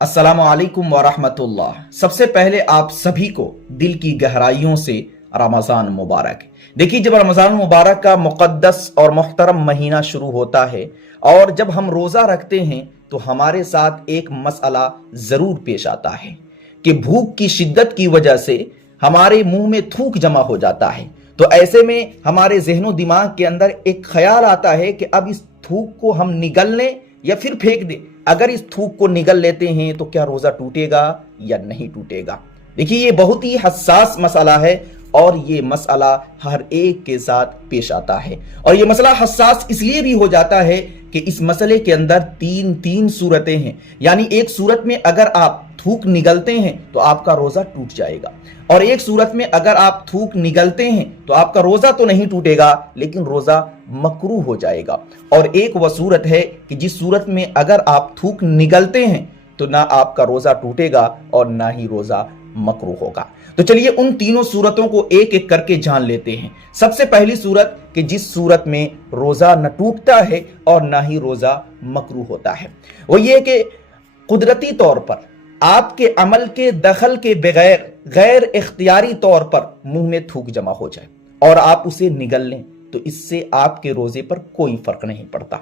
अस्सलामु अलैकुम वरहमतुल्लाह। सबसे पहले आप सभी को दिल की गहराइयों से रमज़ान मुबारक। देखिए, जब रमज़ान मुबारक का मुक़द्दस और मुहतरम महीना शुरू होता है और जब हम रोज़ा रखते हैं तो हमारे साथ एक मसला ज़रूर पेश आता है कि भूख की शिद्दत की वजह से हमारे मुंह में थूक जमा हो जाता है। तो ऐसे में हमारे ज़हनो दिमाग के अंदर एक ख्याल आता है कि अब इस थूक को हम निगल लें या फिर फेंक दें। अगर इस थूक को निगल लेते हैं तो क्या रोजा टूटेगा या नहीं टूटेगा। देखिए, ये बहुत ही हसास मसला है और ये मसला हर एक के साथ पेश आता है। और ये मसला हसास इसलिए भी हो जाता है कि इस मसले के अंदर तीन सूरतें हैं। यानी एक सूरत में अगर आप थूक निगलते हैं तो आपका रोजा टूट जाएगा, और एक सूरत में अगर आप थूक निगलते हैं तो आपका रोजा तो नहीं टूटेगा लेकिन रोजा मकरूह हो जाएगा। और एक वह सूरत है कि जिस सूरत में अगर आप थूक निगलते हैं तो ना आपका रोजा टूटेगा और ना ही रोजा मकरूह होगा। तो चलिए उन तीनों सूरतों को एक एक करके जान लेते हैं। सबसे पहली सूरत कि जिस सूरत में रोजा न टूटता है और ना ही रोजा मकरूह होता है, वो ये कि कुदरती तौर पर आपके अमल के दखल के बगैर गैर इख्तियारी तौर पर मुंह में थूक जमा हो जाए और आप उसे निगल लें तो इससे आपके रोजे पर कोई फर्क नहीं पड़ता।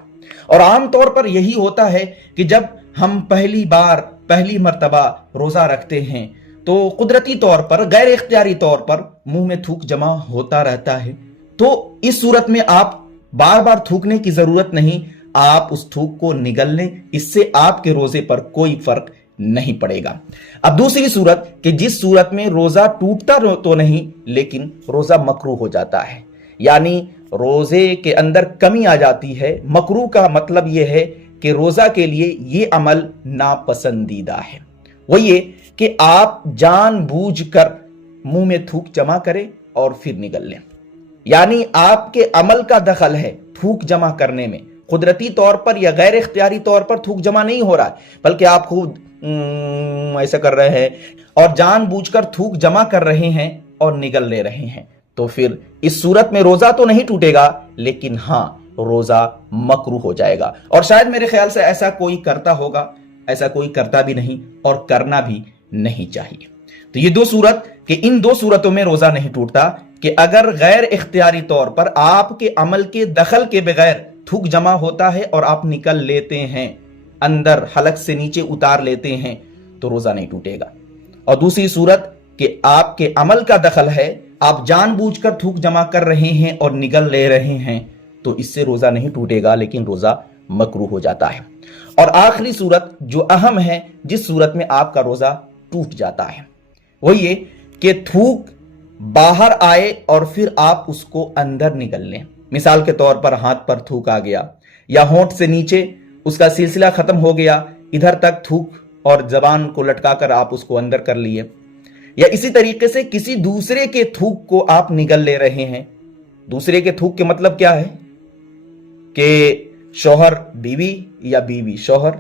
और आम तौर पर यही होता है कि जब हम पहली मर्तबा रोजा रखते हैं तो कुदरती तौर पर गैर इख्तियारी तौर पर मुंह में थूक जमा होता रहता है। तो इस सूरत में आप बार बार थूकने की जरूरत नहीं, आप उस थूक को निगल लें, इससे आपके रोजे पर कोई फर्क नहीं पड़ेगा। अब दूसरी सूरत कि जिस सूरत में रोजा टूटता तो नहीं लेकिन रोजा मकरूह हो जाता है, यानी रोजे के अंदर कमी आ जाती है। मकरूह का मतलब यह है कि रोजा के लिए यह अमल नापसंदीदा है। वो ये कि आप जानबूझकर मुंह में थूक जमा करें और फिर निगल लें, यानी आपके अमल का दखल है थूक जमा करने में। कुदरती तौर पर या गैर इख्तियारी तौर पर थूक जमा नहीं हो रहा है, बल्कि आप खुद ऐसा कर रहे हैं और जानबूझकर थूक जमा कर रहे हैं और निगल ले रहे हैं। तो फिर इस सूरत में रोजा तो नहीं टूटेगा लेकिन हां, रोजा मकरूह हो जाएगा। और शायद मेरे ख्याल से ऐसा कोई करता होगा, ऐसा कोई करता भी नहीं और करना भी नहीं चाहिए। तो ये दो सूरत कि इन दो सूरतों में रोजा नहीं टूटता कि अगर गैर इख्तियारी तौर पर आपके अमल के दखल के बगैर थूक जमा होता है और आप निकल लेते हैं, अंदर हलक से नीचे उतार लेते हैं, तो रोजा नहीं टूटेगा। और दूसरी सूरत कि आपके अमल का दखल है, आप जानबूझकर थूक जमा कर रहे हैं और निगल ले रहे हैं, तो इससे रोजा नहीं टूटेगा लेकिन रोजा मकरूह हो जाता है। और आखिरी सूरत जो अहम है, जिस सूरत में आपका रोजा टूट जाता है, वो ये कि थूक बाहर आए और फिर आप उसको अंदर निगल लें। मिसाल के तौर पर हाथ पर थूक आ गया या होंठ से नीचे उसका सिलसिला खत्म हो गया, इधर तक थूक और जबान को लटकाकर आप उसको अंदर कर लिए, या इसी तरीके से किसी दूसरे के थूक को आप निगल ले रहे हैं। दूसरे के थूक के मतलब क्या है कि शौहर बीवी या बीवी शौहर।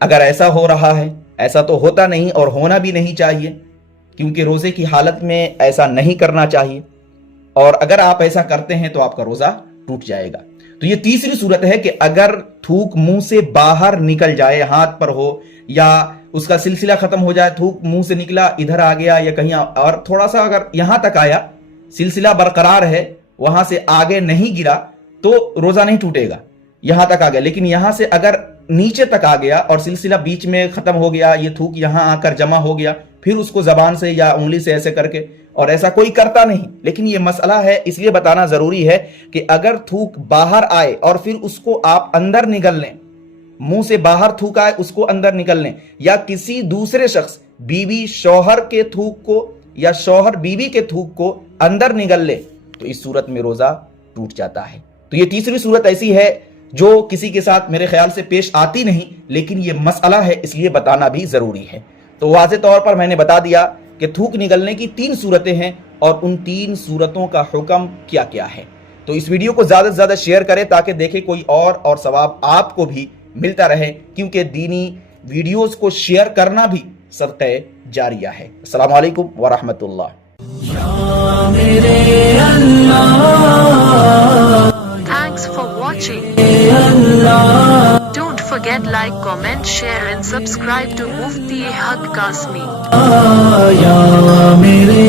अगर ऐसा हो रहा है, ऐसा तो होता नहीं और होना भी नहीं चाहिए, क्योंकि रोजे की हालत में ऐसा नहीं करना चाहिए, और अगर आप ऐसा करते हैं तो आपका रोजा टूट जाएगा। तो ये तीसरी सूरत है कि अगर थूक मुंह से बाहर निकल जाए, हाथ पर हो या उसका सिलसिला खत्म हो जाए, थूक मुंह से निकला इधर आ गया या कहीं और थोड़ा सा अगर यहां तक आया, सिलसिला बरकरार है, वहां से आगे नहीं गिरा, तो रोजा नहीं टूटेगा। यहां तक आ गया, लेकिन यहां से अगर नीचे तक आ गया और सिलसिला बीच में खत्म हो गया, ये थूक यहां आकर जमा हो गया, फिर उसको जबान से या उंगली से ऐसे करके, और ऐसा कोई करता नहीं, लेकिन ये मसला है इसलिए बताना जरूरी है कि अगर थूक बाहर आए और फिर उसको आप अंदर निगल लें, मुंह से बाहर थूक आए उसको अंदर निगल लें, या किसी दूसरे शख्स बीवी शौहर के थूक को या शौहर बीवी के थूक को अंदर निगल ले, तो इस सूरत में रोजा टूट जाता है। तो ये तीसरी सूरत ऐसी है जो किसी के साथ मेरे ख्याल से पेश आती नहीं, लेकिन ये मसला है इसलिए बताना भी जरूरी है। तो वाज़े तौर पर मैंने बता दिया कि थूक निगलने की 3 सूरतें हैं और उन 3 सूरतों का हुक्म क्या क्या है। तो इस वीडियो को ज्यादा से ज्यादा शेयर करें ताकि देखे कोई और सवाब आपको भी मिलता रहे, क्योंकि दीनी वीडियोस को शेयर करना भी सदक़े जारिया है। अस्सलामु अलैकुम व रहमतुल्लाह। Thanks for watching. Don't forget forget like, comment, share and subscribe to Mufti Haq Kasmi. یا میرے